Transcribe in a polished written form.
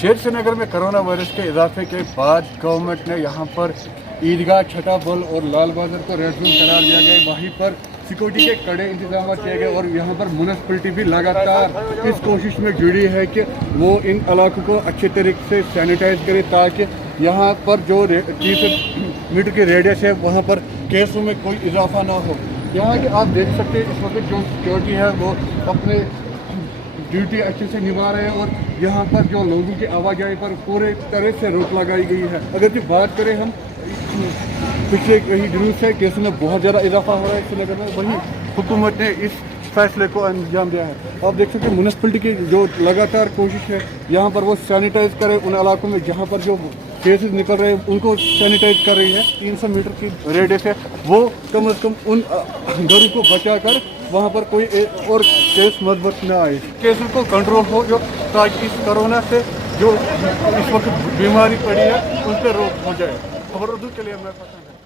शेर श्रीनगर में corona virus के इजाफे के बाद गवर्नमेंट ने यहाँ पर ईदगाह, छठा बल और लाल बाजार को रेड जोन करार दिया गया। वहीं पर सिक्योरिटी के कड़े इंतजाम किए गए और यहाँ पर म्यूनसिपलिटी भी लगातार इस कोशिश में जुड़ी है कि वो इन इलाकों को अच्छे तरीके से सैनिटाइज करे, ताकि यहाँ पर जो 30 मीटर की रेडियस है वहाँ पर केसों में कोई इजाफा ना हो। यहाँ के आप देख सकते हैं इस वक्त जो सिक्योरिटी है वो अपने ड्यूटी अच्छे से निभा रहे हैं और यहाँ पर जो लोगों की आवाजाही पर पूरे तरह से रोक लगाई गई है। अगर जो बात करें हम पिछले कई दिनों से केसों में बहुत ज़्यादा इजाफा हो रहा है श्रीनगर में, वहीं हुकूमत ने इस फैसले को अंजाम दिया है। आप देख सकते हैं म्यूनसिपलिटी की जो लगातार कोशिश है यहाँ पर वो सैनिटाइज करे, उन इलाकों में जहाँ पर जो केसेस निकल रहे हैं उनको सैनिटाइज कर रही है। 300 मीटर की रेडियस है, वो कम से कम उन घरों को बचा कर वहाँ पर कोई और केस मजबूत न आए, केसेस को कंट्रोल हो, जो ताकि इस कोरोना से जो इस वक्त बीमारी पड़ी है उन पर रोक हो जाए। खबर उर्दू के लिए मैं पसंद है।